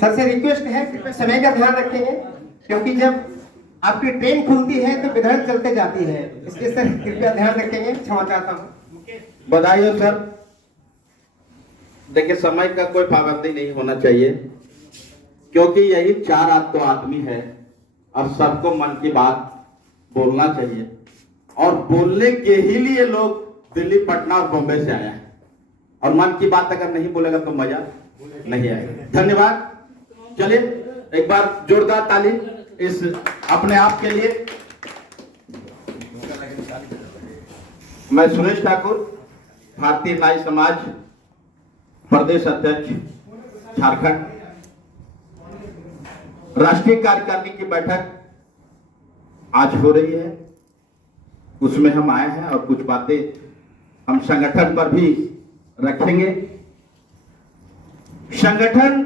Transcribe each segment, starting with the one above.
Sir से request है कृपया समय का ध्यान रखेंगे, क्योंकि जब आपकी ट्रेन खुलती है तो विधान चलते जाती है, इसलिए सर कृपया ध्यान रखेंगे। क्षमा चाहता हूँ। बधाई हो सर। देखिए, समय का कोई पाबंदी नहीं होना चाहिए, क्योंकि यही चार तो आदमी है और सबको मन की बात बोलना चाहिए, और बोलने के ही लिए लोग दिल्ली, पटना और बॉम्बे से आया है, और मन की बात अगर नहीं बोलेगा तो मजा नहीं आएगा। धन्यवाद। चलिए एक बार जोरदार ताली इस अपने आप के लिए। मैं सुरेश ठाकुर, भारतीय नाई समाज प्रदेश अध्यक्ष झारखंड। राष्ट्रीय कार्यकारिणी की बैठक आज हो रही है, उसमें हम आए हैं और कुछ बातें हम संगठन पर भी रखेंगे। संगठन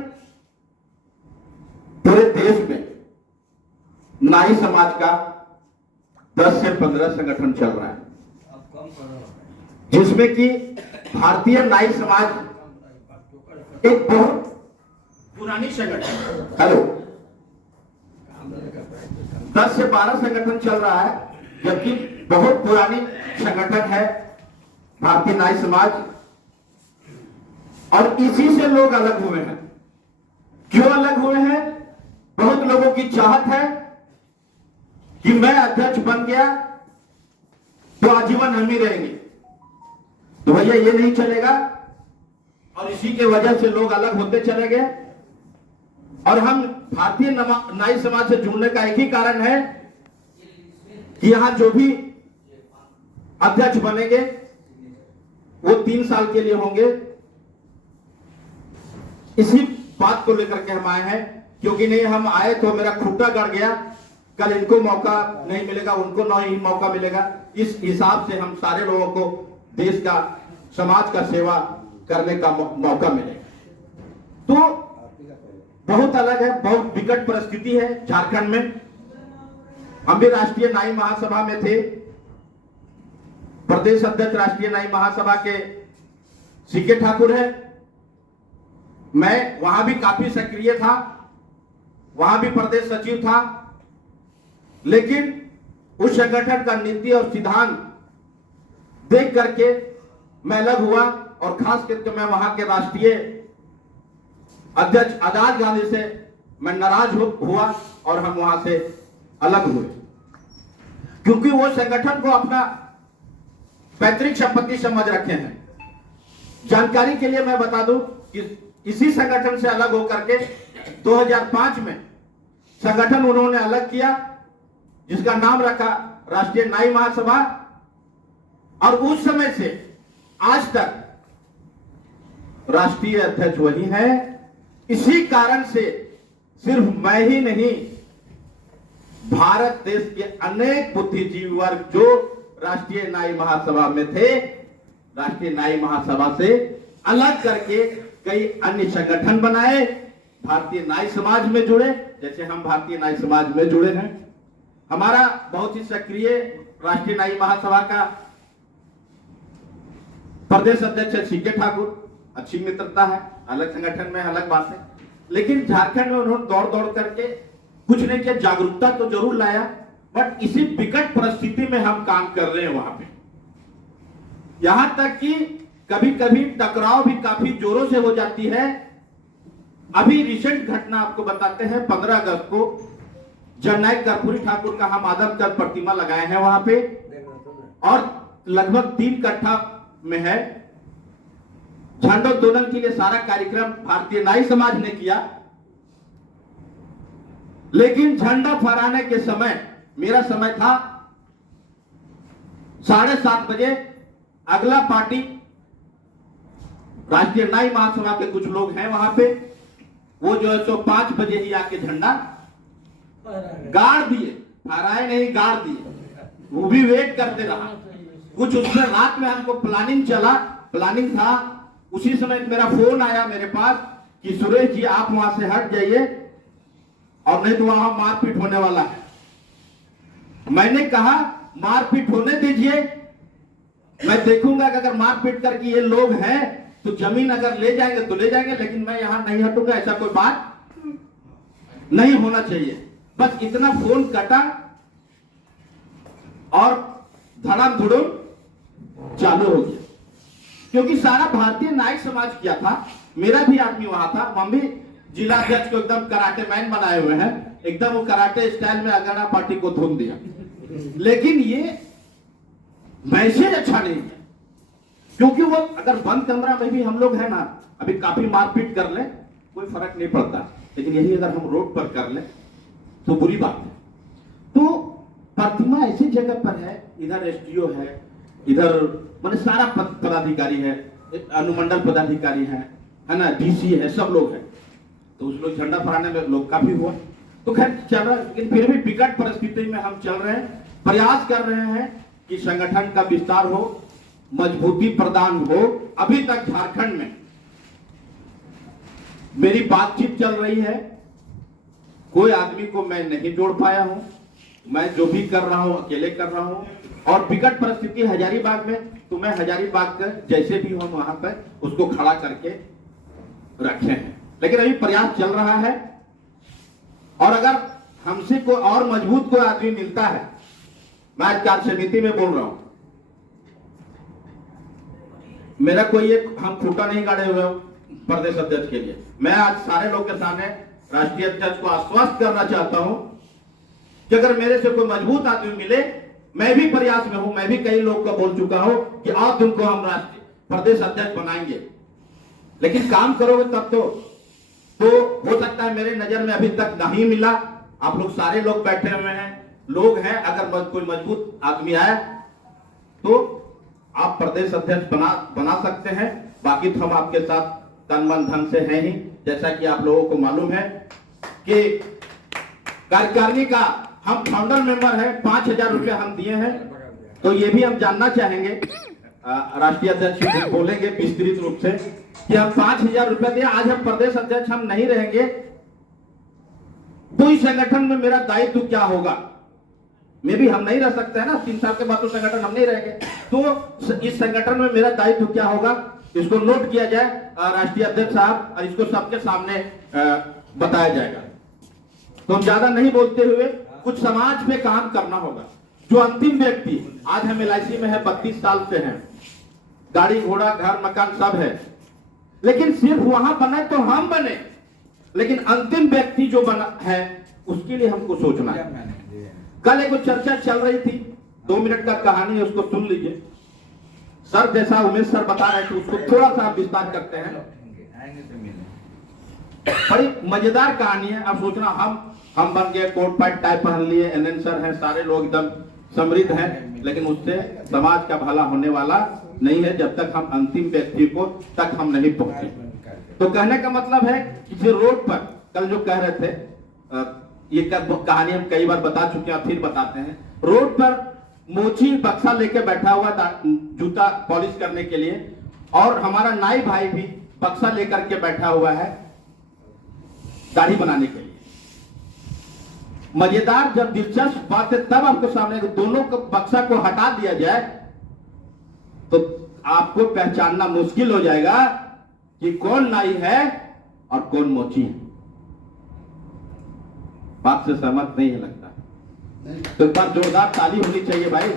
पूरे देश में नाई समाज का 10 से 15 संगठन चल रहा है, जिसमें कि भारतीय नाई समाज एक बहुत पुरानी संगठन, हेलो, 10 से 12 संगठन चल रहा है, जबकि बहुत पुरानी संगठन है भारतीय नाई समाज, और इसी से लोग अलग हुए हैं। क्यों अलग हुए हैं? बहुत लोगों की चाहत है कि मैं अध्यक्ष बन गया तो आजीवन हम ही रहेंगे, तो भैया ये नहीं चलेगा, और इसी के वजह से लोग अलग होते चले गए। और हम भारतीय नाई समाज से जुड़ने का एक ही कारण है कि यहां जो भी अध्यक्ष बनेंगे वो 3 साल के लिए होंगे। इसी बात को लेकर के हम आए हैं, क्योंकि नहीं हम आए तो मेरा खूंटा गड़ गया, कल इनको मौका नहीं मिलेगा, उनको नहीं मौका मिलेगा। इस हिसाब से हम सारे लोगों को देश का, समाज का सेवा करने का मौका मिलेगा। तो बहुत अलग है, बहुत विकट परिस्थिति है झारखंड में। हम भी राष्ट्रीय नाई महासभा में थे, प्रदेश अध्यक्ष राष्ट्रीय नाई महासभा के सीके ठाकुर है, मैं वहां भी काफी सक्रिय था, वहां भी प्रदेश सचिव था, लेकिन उस संगठन का नीति और सिद्धांत देख करके मैं अलग हुआ, और खास करके मैं वहां के राष्ट्रीय अध्यक्ष आजाद गांधी से मैं नाराज हुआ और हम वहां से अलग हुए, क्योंकि वो संगठन को अपना पैतृक संपत्ति समझ रखे हैं। जानकारी के लिए मैं बता दूं कि इसी संगठन से अलग होकर के 2005 में संगठन उन्होंने अलग किया, जिसका नाम रखा राष्ट्रीय नाई महासभा, और उस समय से आज तक राष्ट्रीय अध्यक्ष वही है। इसी कारण से सिर्फ मैं ही नहीं, भारत देश के अनेक बुद्धिजीवी वर्ग जो राष्ट्रीय नाई महासभा में थे, राष्ट्रीय नाई महासभा से अलग करके कई अन्य संगठन बनाए, भारतीय नाई समाज में जुड़े, जैसे हम भारतीय नाई समाज में जुड़े हैं। हमारा बहुत ही सक्रिय राष्ट्रीय नाई महासभा का प्रदेश अध्यक्ष सीके ठाकुर, अच्छी मित्रता है, अलग संगठन में अलग बात है, लेकिन झारखंड में उन्होंने दौड़ दौड़ करके कुछ नहीं किया, जागरूकता तो जरूर लाया, बट इसी विकट परिस्थिति में हम काम कर रहे हैं वहां पे। यहां तक कि कभी कभी टकराव भी काफी जोरों से हो जाती है। अभी रिसेंट घटना आपको बताते हैं, 15 अगस्त को जननायक कर्पूरी ठाकुर का हम आदम कर प्रतिमा लगाए हैं वहां पे, और लगभग 3 कट्ठा में है। झंडोत्तोलन के लिए सारा कार्यक्रम भारतीय नाई समाज ने किया, लेकिन झंडा फहराने के समय, मेरा समय था 7:30 बजे, अगला पार्टी राष्ट्रीय नाई महासभा के कुछ लोग हैं वहां पे, वो जो है सो 5 बजे ही आके झंडा गाड़ दिए, फहराए नहीं, गाड़ दिए, वो भी वेट करते रहा। कुछ उसमें रात में हमको प्लानिंग था, उसी समय मेरा फोन आया मेरे पास कि सुरेश जी आप वहां से हट जाइए, और नहीं तो वहां मारपीट होने वाला है। मैंने कहा मारपीट होने दीजिए, मैं देखूंगा कि अगर मारपीट करके ये लोग हैं तो जमीन अगर ले जाएंगे तो ले जाएंगे, लेकिन मैं यहां नहीं हटूंगा, ऐसा कोई बात नहीं होना चाहिए। बस इतना फोन कटा और धड़म धुड़ुम चालू हो गया, क्योंकि सारा भारतीय नायक समाज किया था, मेरा भी आदमी वहां था। हम भी जिला अध्यक्ष को एकदम कराटे मैन बनाए हुए हैं, एकदम वो कराटे स्टाइल में अगना पार्टी को धुन दिया। लेकिन ये मैसेज अच्छा नहीं है, क्योंकि वो अगर बंद कमरा में भी हम लोग है ना, अभी काफी मारपीट कर ले कोई फर्क नहीं पड़ता, लेकिन यही अगर हम रोड पर कर ले तो बुरी बात है। तो प्रतिमा ऐसी जगह पर है, इधर एसडीओ है, इधर मैंने सारा पदाधिकारी है, अनुमंडल पदाधिकारी है ना, डीसी है, सब लोग हैं। तो उस लोग झंडा फहराने में लोग काफी हुआ, तो खैर चल रहा है। लेकिन फिर भी विकट परिस्थिति में हम चल रहे हैं, प्रयास कर रहे हैं कि संगठन का विस्तार हो, मजबूती प्रदान हो। अभी तक झारखंड में मेरी बातचीत चल रही है, कोई आदमी को मैं नहीं जोड़ पाया हूं। मैं जो भी कर रहा हूं अकेले कर रहा हूं, और विकट परिस्थिति हजारीबाग में, तो मैं हजारीबाग का जैसे भी हम वहां पर उसको खड़ा करके रखे हैं। लेकिन अभी प्रयास चल रहा है, और अगर हमसे कोई और मजबूत कोई आदमी मिलता है, मैं आज कार्य समिति में बोल रहा हूं, मेरा कोई एक हम खूटा नहीं गाड़े हुए प्रदेश अध्यक्ष के लिए। मैं आज सारे लोग के सामने राष्ट्रीय अध्यक्ष को आश्वस्त करना चाहता हूं कि अगर मेरे से कोई मजबूत आदमी मिले, मैं भी प्रयास में हूं। मैं भी कई लोग को बोल चुका हूं कि आज तुमको हम राष्ट्रीय प्रदेश अध्यक्ष बनाएंगे, लेकिन काम करोगे तब तो हो सकता है मेरे नजर में अभी तक नहीं मिला। आप लोग सारे लोग बैठे हुए हैं, लोग हैं, अगर कोई मजबूत आदमी आए तो आप प्रदेश अध्यक्ष बना सकते हैं। बाकी तो हम आपके साथ तन मन धन से हैं ही, जैसा कि आप लोगों को मालूम है कि कार्यकारिणी का हम फाउंडर मेंबर है, 5,000 रुपया हम दिए हैं। तो ये भी हम जानना चाहेंगे, राष्ट्रीय अध्यक्ष बोलेंगे विस्तृत रूप से कि हम 5,000 रुपया दिए, आज हम प्रदेश अध्यक्ष हम नहीं रहेंगे तो इस संगठन में मेरा दायित्व क्या होगा। मे भी हम नहीं रह सकते हैं ना, 3 साल के बाद तो संगठन हम नहीं रहेंगे, तो इस संगठन में मेरा दायित्व क्या होगा, इसको नोट किया जाए राष्ट्रीय अध्यक्ष साहब, और इसको सबके सामने बताया जाएगा। तो हम ज्यादा नहीं बोलते हुए कुछ समाज पे काम करना होगा। जो अंतिम व्यक्ति, आज हम LIC में है, 32 साल से हैं, गाड़ी घोड़ा घर मकान सब है, लेकिन सिर्फ वहां बने तो हम बने, लेकिन अंतिम व्यक्ति जो बना है उसके लिए हमको सोचना है। कल एक चर्चा चल रही थी, 2 मिनट का कहानी है, उसको सुन लीजिए। सर जैसा उमेश सर बता रहे थे उसको थोड़ा सा विस्तार करते हैं। बड़ी मजेदार कहानी है। अब सोचना हम बन गए, कोट पैंट टाइप पहन लिए, NN सर हैं, सारे लोग एकदम समृद्ध हैं, लेकिन उससे समाज का भला होने वाला नहीं है जब तक हम अंतिम व्यक्ति को तक हम नहीं पहुंचे। तो कहने का मतलब है कि रोड पर कल जो कह रहे थे, ये कहानी हम कई बार बता चुके हैं, फिर बताते हैं। रोड पर मोची बक्सा लेके बैठा हुआ था जूता पॉलिश करने के लिए, और हमारा नाई भाई भी बक्सा लेकर के बैठा हुआ है दाढ़ी बनाने के लिए। मजेदार जब दिलचस्प बात है तब आपको सामने दोनों को बक्सा को हटा दिया जाए तो आपको पहचानना मुश्किल हो जाएगा कि कौन नाई है और कौन मोची है। बात से सहमत नहीं है लगता, तो एक बार जोरदार ताली होनी चाहिए भाई।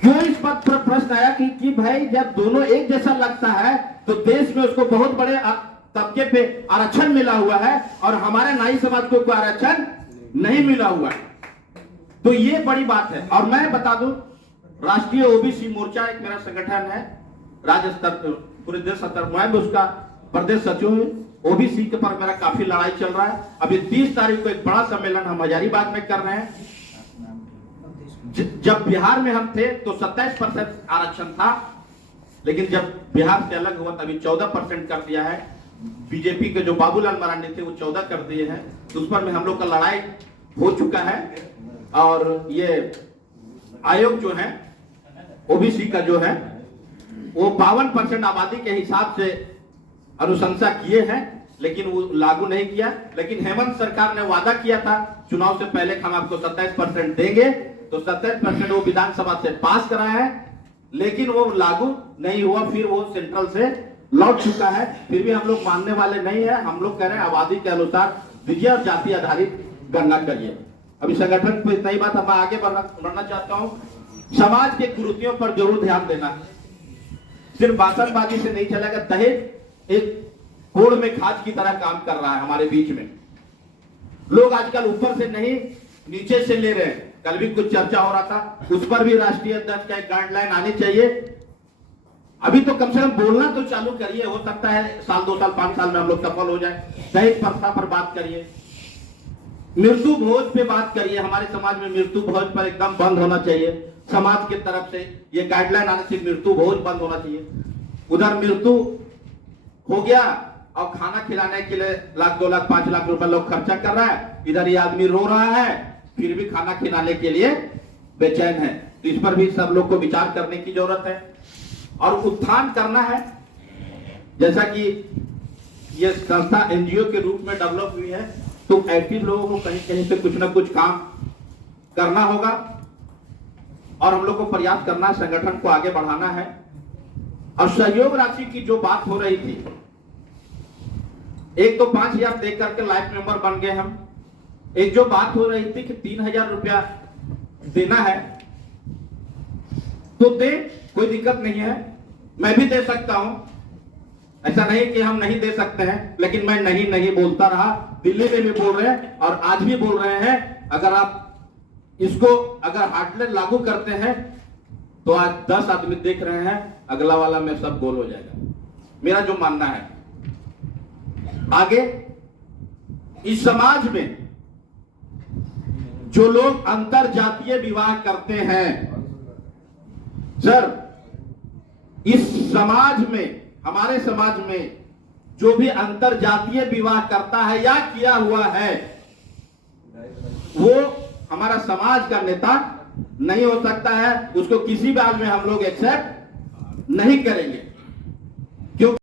क्यों इस बात पर प्रश्न आया कि भाई जब दोनों एक जैसा लगता है तो देश में उसको बहुत बड़े तबके पे आरक्षण मिला हुआ है, और हमारे नाई समाज को कोई आरक्षण नहीं मिला हुआ है। तो ये बड़ी बात है। और मैं बता दूं, राष्ट्रीय OBC मोर्चा एक मेरा संगठन है, राज्य स्तर पूरे देश स्तर, मैं भी उसका प्रदेश सचिव हूं। OBC के पर मेरा काफी लड़ाई चल रहा है। अभी 30 तारीख को एक बड़ा सम्मेलन हम हजारीबाग में कर रहे हैं। जब बिहार में हम थे तो 27% आरक्षण था, लेकिन जब बिहार से अलग हुआ तभी 14% कर दिया है। बीजेपी के जो बाबूलाल मरांडी थे वो 14 कर दिए हैं, तो उस पर में हम लोग का लड़ाई हो चुका है। और ये आयोग जो है OBC का जो है वो 52% आबादी के हिसाब से अनुशंसा किए हैं, लेकिन वो लागू नहीं किया। लेकिन हेमंत सरकार ने वादा किया था चुनाव से पहले हम आपको 27% देंगे, तो 27% वो विधानसभा से पास कराया है, लेकिन वो लागू नहीं हुआ। फिर वो सेंट्रल से लौट चुका है, फिर भी हम लोग मानने वाले नहीं है। हम लोग कह रहे हैं आबादी के अनुसार दीजिए और जाति आधारित गणना करिए। अभी संगठन पे इतना ही बात, मैं आगे बढ़ना चाहता हूँ। समाज के कुरीतियों पर जरूर ध्यान देना है, सिर्फ भाषणबाजी से नहीं चलेगा। दहेज एक कोड़ में खाज की तरह काम कर रहा है हमारे बीच में। लोग आजकल ऊपर से नहीं नीचे से ले रहे हैं। कल भी कुछ चर्चा हो रहा था, उस पर भी राष्ट्रीय अध्यक्ष का एक गाइडलाइन आनी चाहिए। अभी तो कम से कम बोलना तो चालू करिए, हो सकता है साल 2 साल 5 साल में हम लोग सफल हो जाए। दहेज प्रथा पर बात करिए, मृत्यु भोज पे बात करिए। हमारे समाज में मृत्यु भोज पर एकदम बंद होना चाहिए। समाज की तरफ से ये गाइडलाइन आने से मृत्यु भोज बंद होना चाहिए। उधर मृत्यु हो गया और खाना खिलाने के लिए 1 लाख 2 लाख 5 लाख रुपए लोग खर्चा कर रहा है, इधर ये आदमी रो रहा है, फिर भी खाना खिलाने के लिए बेचैन है। तो इस पर भी सब लोग को विचार करने की जरूरत है और उत्थान करना है। जैसा कि ये संस्था एनजीओ के रूप में डेवलप हुई है, तो एक्टिव लोगों को कहीं कहीं से कुछ ना कुछ काम करना होगा और हम लोग को प्रयास करना है, संगठन को आगे बढ़ाना है। और सहयोग राशि की जो बात हो रही थी, एक तो 5,000 दे करके लाइफ मेंबर बन गए हम। एक जो बात हो रही थी कि 3,000 रुपया देना है, तो दे, कोई दिक्कत नहीं है, मैं भी दे सकता हूं। ऐसा नहीं कि हम नहीं दे सकते हैं, लेकिन मैं नहीं बोलता रहा। दिल्ली में भी बोल रहे हैं और आज भी बोल रहे हैं। अगर आप इसको अगर हार्टलेस लागू करते हैं तो आज 10 आदमी देख रहे हैं, अगला वाला में सब गोल हो जाएगा, मेरा जो मानना है। आगे इस समाज में जो लोग अंतर जातीय विवाह करते हैं, सर इस समाज में, हमारे समाज में जो भी अंतर जातीय विवाह करता है या किया हुआ है, वो हमारा समाज का नेता नहीं हो सकता है। उसको किसी बात में हम लोग एक्सेप्ट नहीं करेंगे।